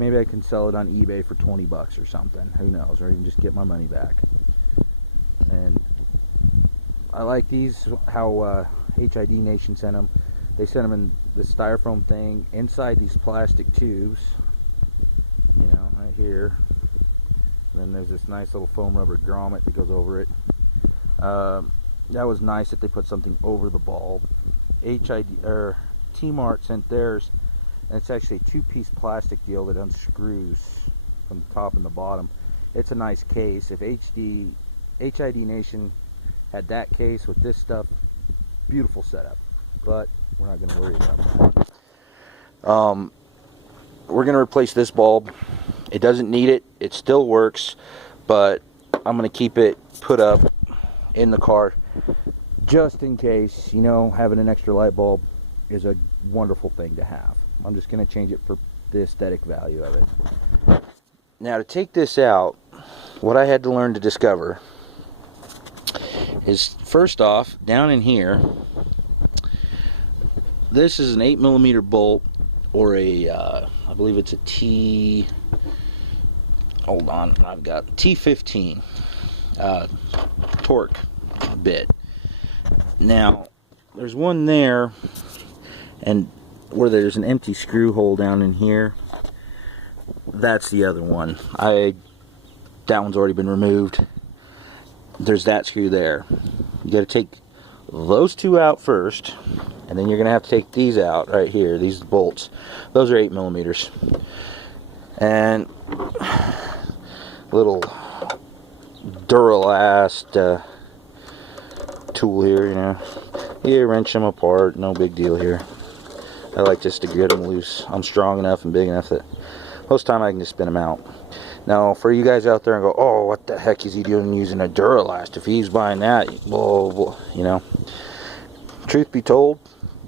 Maybe I can sell it on eBay for 20 bucks or something. Who knows? Or even just get my money back. And I like these, how HID Nation sent them. They sent them in the styrofoam thing inside these plastic tubes. You know, right here. And then there's this nice little foam rubber grommet that goes over it. That was nice that they put something over the bulb. T-Mart sent theirs, and it's actually a two-piece plastic deal that unscrews from the top and the bottom. It's a nice case. If HID Nation had that case with this stuff, beautiful setup. But we're not going to worry about that. We're going to replace this bulb. It doesn't need it. It still works, but I'm going to keep it put up in the car just in case. You know, having an extra light bulb is a wonderful thing to have. I'm just going to change it for the aesthetic value of it. Now, to take this out, what I had to learn to discover is, first off, down in here, this is an 8mm bolt, or a I believe it's a hold on, I've got T15 torque bit. Now, there's one there, and where there's an empty screw hole down in here, that's the other one. That one's already been removed. There's that screw there. You got to take those two out first, and then you're going to have to take these out right here, these bolts. Those are 8mm. And little Duralast tool here, you know. You wrench them apart, no big deal here. I like just to get them loose. I'm strong enough and big enough that most of the time I can just spin them out. Now, for you guys out there and go, oh, what the heck is he doing using a Duralast? If he's buying that, blah, blah, blah, you know. Truth be told,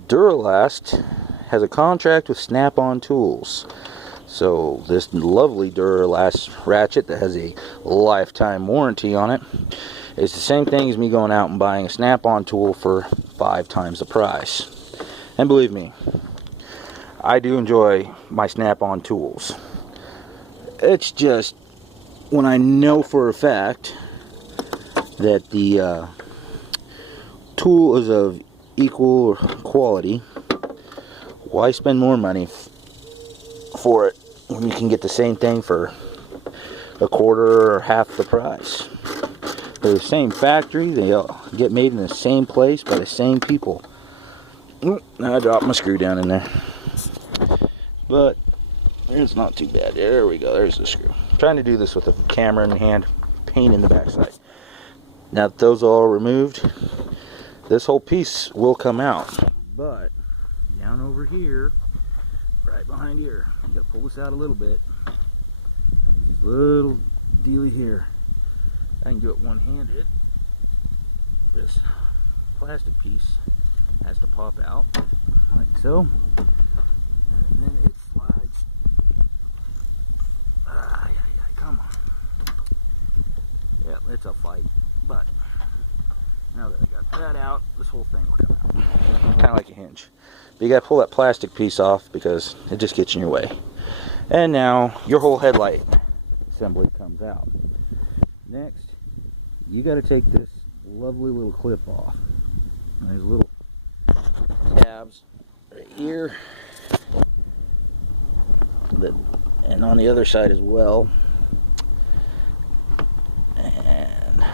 Duralast has a contract with Snap-on Tools. So this lovely Duralast ratchet that has a lifetime warranty on it is the same thing as me going out and buying a Snap-on tool for 5 times the price. And believe me, I do enjoy my Snap-on tools. It's just, when I know for a fact that the tool is of equal quality, why spend more money for it when you can get the same thing for a quarter or half the price? They're the same factory, they all get made in the same place by the same people. Oop, I dropped my screw down in there. But it's not too bad. There we go. There's the screw. I'm trying to do this with a camera in hand, pain in the backside. Now that those are all removed, this whole piece will come out. But down over here, right behind here, I'm gonna pull this out a little bit. This little dealy here. I can do it one-handed. This plastic piece has to pop out like so, and then it slides. Come on. Yeah, it's a fight, but now that I got that out, this whole thing will come out. Kind of like a hinge. But you got to pull that plastic piece off because it just gets in your way. And now your whole headlight assembly comes out. Next, you got to take this lovely little clip off. And there's little tabs right here, and on the other side as well. And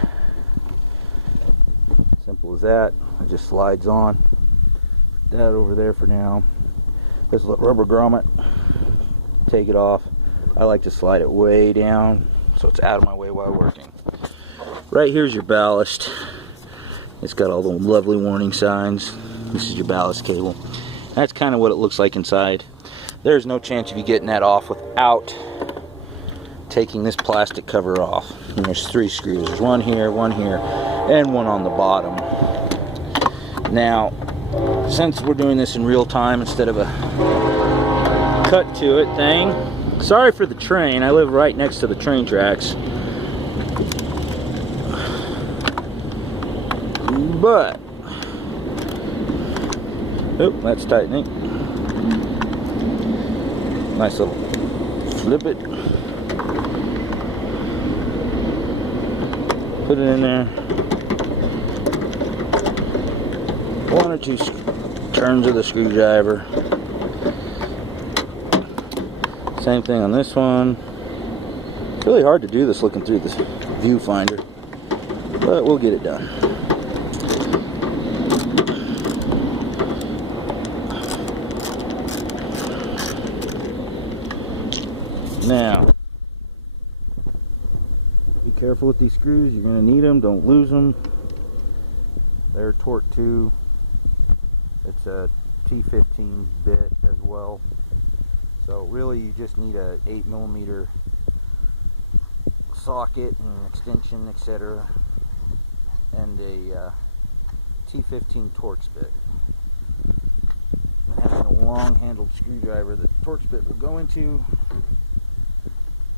simple as that. It just slides on. Put that over there for now. This rubber grommet, take it off. I like to slide it way down so it's out of my way while working. Right here's your ballast. It's got all the lovely warning signs. This is your ballast cable. That's kind of what it looks like inside. There's no chance of you getting that off without taking this plastic cover off. And there's 3 screws. There's one here, and one on the bottom. Now, since we're doing this in real time instead of a cut to it thing, sorry for the train. I live right next to the train tracks. But, oh, that's tightening. Nice little Flip it. Put it in there. 1 or 2 turns of the screwdriver. Same thing on this one. It's really hard to do this looking through this viewfinder, but we'll get it done. Now, be careful with these screws. You're going to need them. Don't lose them. They're torque 2. It's a T15 bit as well. So really you just need a 8mm socket and extension, etc. and a T15 Torx bit. Having a long handled screwdriver that the Torx bit will go into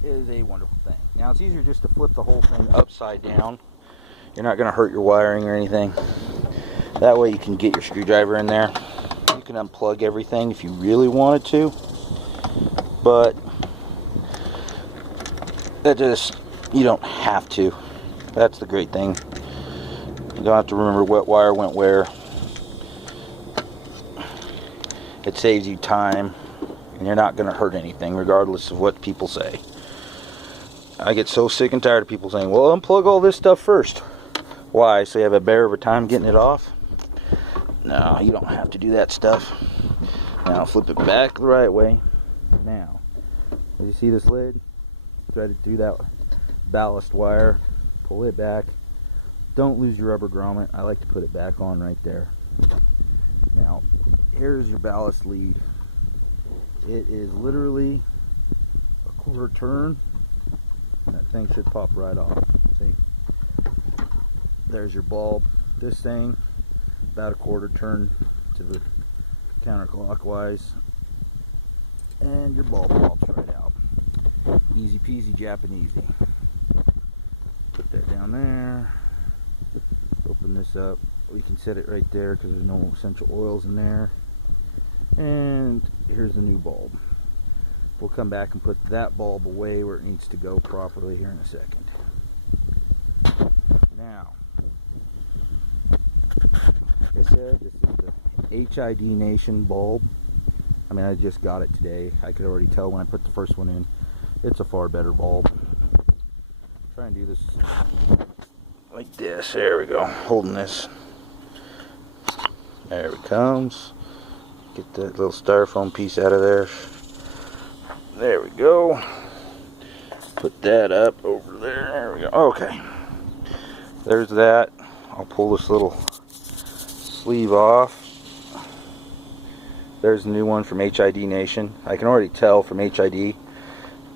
is a wonderful thing. Now it's easier just to flip the whole thing upside down. You're not going to hurt your wiring or anything. That way you can get your screwdriver in there. You can unplug everything if you really wanted to, but that just, you don't have to. That's the great thing. You don't have to remember what wire went where. It saves you time, and you're not going to hurt anything regardless of what people say. I get so sick and tired of people saying, well, unplug all this stuff first. Why? So you have a better of a time getting it off? No, you don't have to do that stuff. Now flip it back the right way. Now, as you see this lid, thread it through that ballast wire, pull it back. Don't lose your rubber grommet. I like to put it back on right there. Now, here's your ballast lead. It is literally a quarter turn. That thing should pop right off. See? There's your bulb. This thing, about a quarter turn to the counterclockwise, and your bulb pops right out. Easy peasy Japanesey. Put that down there. Open this up. We can set it right there because there's no essential oils in there. And here's the new bulb. We'll come back and put that bulb away where it needs to go properly here in a second. Now, like I said, this is the HID Nation bulb. I mean, I just got it today. I could already tell when I put the first one in. It's a far better bulb. Try and do this like this. There we go. Holding this. There it comes. Get that little styrofoam piece out of there. There we go. Put that up over there. There we go. Okay. There's that. I'll pull this little sleeve off. There's the new one from HID Nation. I can already tell from HID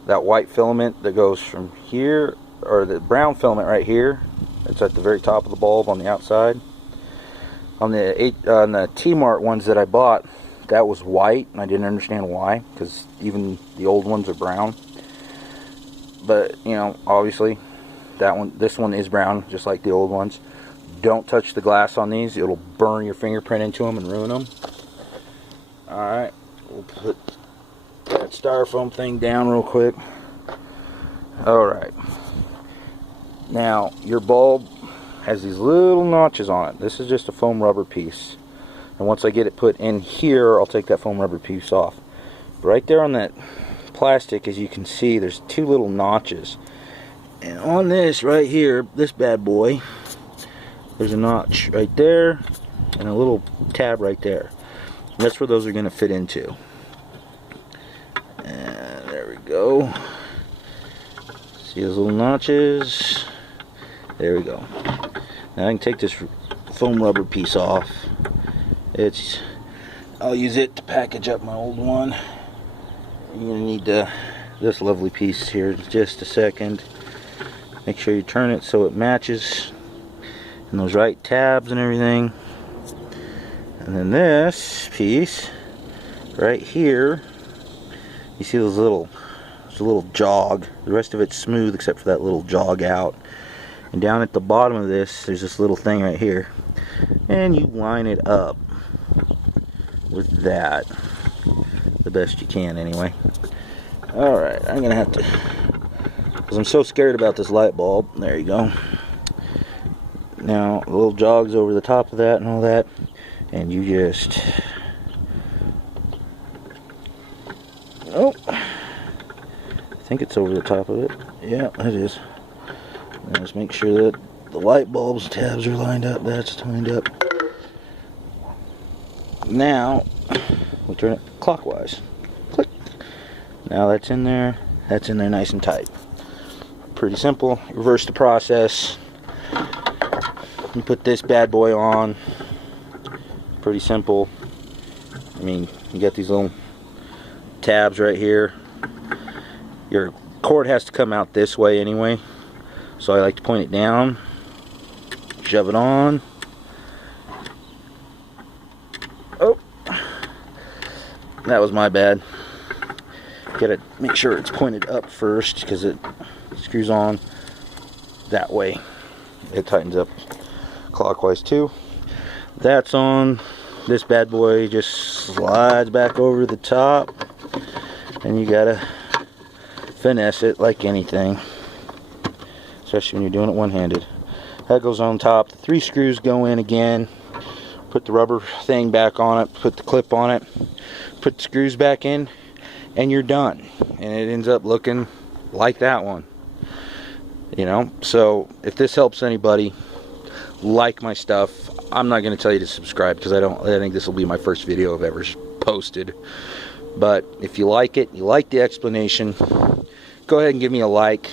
that white filament that goes from here, or the brown filament right here. It's at the very top of the bulb on the outside. On the T-Mart ones that I bought, that was white, and I didn't understand why, because even the old ones are brown. But you know, obviously, this one is brown, just like the old ones. Don't touch the glass on these; it'll burn your fingerprint into them and ruin them. All right, we'll put that styrofoam thing down real quick. All right. Now your bulb has these little notches on it. This is just a foam rubber piece. And once I get it put in here, I'll take that foam rubber piece off. Right there on that plastic, as you can see, there's 2 little notches. And on this right here, this bad boy, there's a notch right there and a little tab right there. And that's where those are going to fit into. And there we go. See those little notches? There we go. Now I can take this foam rubber piece off. I'll use it to package up my old one. You're going to need this lovely piece here in just a second. Make sure you turn it so it matches and those right tabs and everything. And then this piece right here, you see those little, there's a little jog. The rest of it's smooth except for that little jog out. And down at the bottom of this, there's this little thing right here. And you line it up with that the best you can anyway. Alright, I'm gonna have to, because I'm so scared about this light bulb. There you go. Now, a little jogs over the top of that and all that, and you just, oh, I think it's over the top of it. Yeah, it is. Now just make sure that the light bulb's tabs are lined up. That's lined up. Now, we'll turn it clockwise. Click. Now that's in there. That's in there nice and tight. Pretty simple. Reverse the process. You put this bad boy on. Pretty simple. I mean, you got these little tabs right here. Your cord has to come out this way anyway, so I like to point it down, shove it on. Oh, that was my bad. Gotta make sure it's pointed up first, because it screws on that way. It tightens up clockwise too. That's on. This bad boy just slides back over the top, and you gotta finesse it like anything, especially when you're doing it one-handed. That goes on top. The 3 screws go in again. Put the rubber thing back on it, put the clip on it, put the screws back in, and you're done. And it ends up looking like that one. You know, so if this helps anybody, like my stuff. I'm not going to tell you to subscribe, because I think this will be my first video I've ever posted. But if you like it, you like the explanation, go ahead and give me a like.